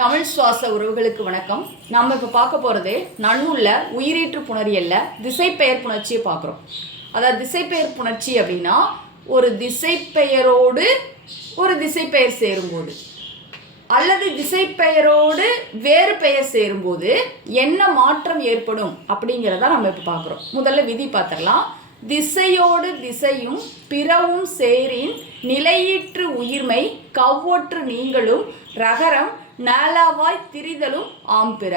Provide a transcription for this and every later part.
தமிழ் சுவாச உறவுகளுக்கு வணக்கம். நம்ம இப்போ பார்க்க போகிறது நன்னூல்ல உயிரீற்று புணரியல்ல திசைப்பெயர் புணர்ச்சியை பார்க்குறோம். அதாவது திசைப்பெயர் புணர்ச்சி அப்படின்னா ஒரு திசைப்பெயரோடு ஒரு திசைப்பெயர் சேரும்போது அல்லது திசைப்பெயரோடு வேறு பெயர் சேரும்போது என்ன மாற்றம் ஏற்படும் அப்படிங்கிறத நம்ம இப்போ பார்க்குறோம். முதல்ல விதி பார்த்துடலாம். திசையோடு திசையும் பிறவும் சேரின் நிலையீற்று உயிர்மை கவ்வொற்று நீங்களும் ரகரம் நாலாவாய் திரிதலும் ஆம்பிற.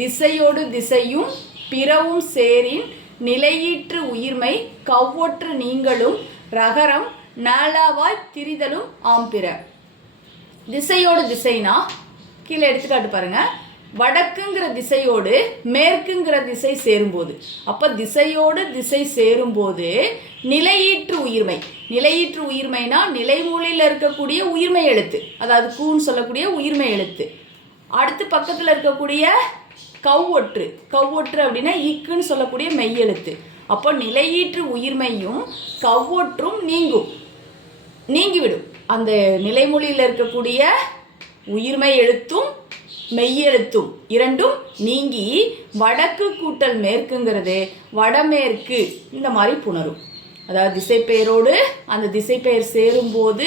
திசையோடு திசையும் பிறவும் சேரின் நிலையீற்று உயிர்மை கவ்வொற்று நீங்களும் ரகரம் நாலாவாய் திரிதலும் ஆம்பிற. திசையோடு திசைனா கீழே எடுத்துக்காட்டு பாருங்க. வடக்குங்கிற திசையோடு மேற்குங்கிற திசை சேரும்போது, அப்போ திசையோடு திசை சேரும்போது நிலையீற்று உயிர்மை. நிலையீற்று உயிர்மைனா நிலைமொழியில் இருக்கக்கூடிய உயிர்மை எழுத்து, அதாவது கூன்னு சொல்லக்கூடிய உயிர்மை எழுத்து. அடுத்து பக்கத்தில் இருக்கக்கூடிய கவ்வொற்று. கவ்வொற்று அப்படின்னா இக்குன்னு சொல்லக்கூடிய மெய்யெழுத்து. அப்போ நிலையீற்று உயிர்மையும் கவ்வொற்றும் நீங்கிவிடும். அந்த நிலைமொழியில் இருக்கக்கூடிய உயிர்மை எழுத்தும் மெய்யெழுத்தும் இரண்டும் நீங்கி வடக்கு கூட்டல் மேற்குங்கிறது வடமேற்கு இந்த மாதிரி புணரும். அதாவது திசைப்பெயரோடு அந்த திசைப்பெயர் சேரும்போது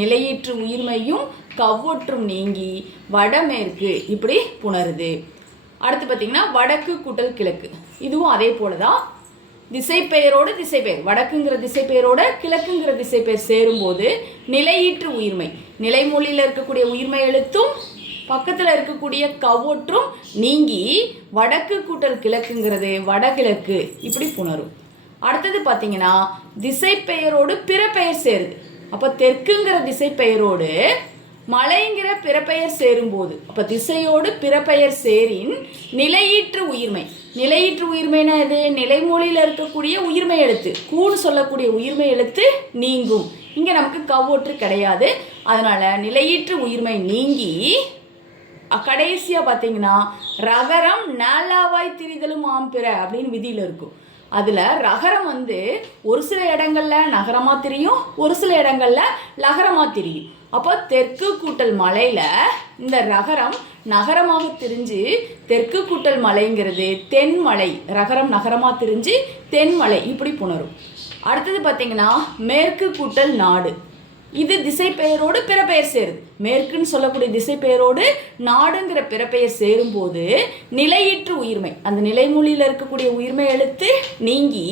நிலையீற்று உயிர்மையும் கவ்வொற்றும் நீங்கி வடமேற்கு இப்படி புணருது. அடுத்து பார்த்திங்கன்னா வடக்கு கூட்டல் கிழக்கு. இதுவும் அதே போல தான். திசைப்பெயரோடு திசைப்பெயர், வடக்குங்கிற திசைப்பெயரோட கிழக்குங்கிற திசைப்பெயர் சேரும்போது நிலையீற்று உயிர்மை, நிலைமொழியில் இருக்கக்கூடிய உயிர்மை எழுத்தும் பக்கத்தில் இருக்கக்கூடிய கவ்வொற்றும் நீங்கி வடக்கு கூட்டல் கிழக்குங்கிறது வடகிழக்கு இப்படி புணரும். அடுத்தது பார்த்தீங்கன்னா திசைப்பெயரோடு பிற பெயர் சேருது. அப்போ தெற்குங்கிற திசைப்பெயரோடு மலைங்கிற பிறப்பெயர் சேரும்போது, அப்போ திசையோடு பிறப்பெயர் சேரின் நிலையீற்று உயிர்மை. நிலையீற்று உயிர்மைனா இது நிலைமொழியில் இருக்கக்கூடிய உயிர்மை எழுத்து, கூடு சொல்லக்கூடிய உயிர்மை எழுத்து நீங்கும். இங்கே நமக்கு கவ்வொற்று கிடையாது. அதனால் நிலையீற்று உயிர்மை நீங்கி கடைசியாக பார்த்தீங்கன்னா ரகரம் நாலாவாய் திரிதலும் ஆம்பிற அப்படின்னு விதியில் இருக்கும். அதில் ரகரம் ஒரு சில இடங்களில் நகரமாக தெரியும், ஒரு சில இடங்களில் லகரமாக தெரியும். அப்போ தெற்கு கூட்டல் மலையில் இந்த ரகரம் நகரமாக திரிஞ்சு தெற்கு கூட்டல் மலைங்கிறது தென்மலை, ரகரம் நகரமாக திரிஞ்சு தென்மலை இப்படி புணரும். அடுத்தது பார்த்திங்கன்னா மேற்கு கூட்டல் நாடு. இது திசைப்பெயரோடு பிறப்பெயர் சேருது. மேற்குன்னு சொல்லக்கூடிய திசைப்பெயரோடு நாடுங்கிற பிறப்பெயர் சேரும்போது நிலையீற்று உயிர்மை, அந்த நிலைமொழியில் இருக்கக்கூடிய உயிர்மை எழுத்து நீங்கி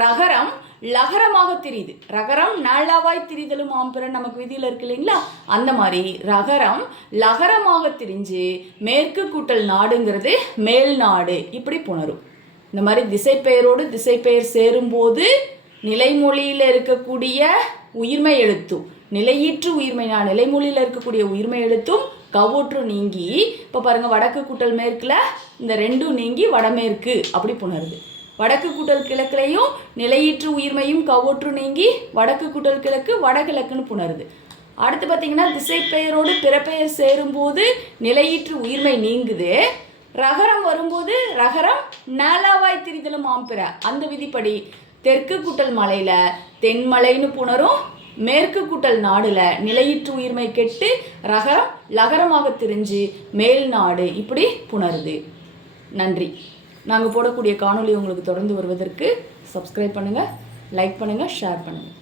ரகரம் லகரமாக திரியுது. ரகரம் நாலாவாய் திரிதலும் ஆம்பிறன் நமக்கு விதியில் இருக்கு இல்லைங்களா? அந்த மாதிரி ரகரம் லகரமாக திரிஞ்சு மேற்கு கூட்டல் நாடுங்கிறது மேல் நாடு இப்படி புணரும். இந்த மாதிரி திசைப்பெயரோடு திசைப்பெயர் சேரும்போது நிலைமொழியில் இருக்கக்கூடிய உயிர்மை எழுத்தும், நிலையீற்று உயிர்மைனா நிலைமொழியில் இருக்கக்கூடிய உயிர்மை எழுத்தும் கவ்வொற்று நீங்கி, இப்போ பாருங்கள் வடக்கு கூட்டல் மேற்கில் இந்த ரெண்டும் நீங்கி வடமேற்கு அப்படி புணருது. வடக்கு கூட்டல் கிழக்குலையும் நிலையீற்று உயிர்மையும் கவ்வொற்று நீங்கி வடக்கு கூட்டல் கிழக்கு வடகிழக்குன்னு புணருது. அடுத்து பார்த்திங்கன்னா திசைப்பெயரோடு பிறப்பெயர் சேரும்போது நிலையீற்று உயிர்மை நீங்குது. ரகரம் வரும்போது ரகரம் நாலாவாய் திரிதலும் ஆம்பிற அந்த விதிப்படி தெற்கு கூட்டல் மலையில் தென்மலைன்னு புணரும். மேற்கு கூட்டல் நாடுல நிலையீற்று உயிர்மை கெட்டு ரகரம் லகரமாக திரிஞ்சு மேல் நாடு இப்படி புணருது. நன்றி. நாங்கள் போடக்கூடிய காணொளி உங்களுக்கு தொடர்ந்து வருவதற்கு சப்ஸ்கிரைப் பண்ணுங்கள், லைக் பண்ணுங்கள், ஷேர் பண்ணுங்கள்.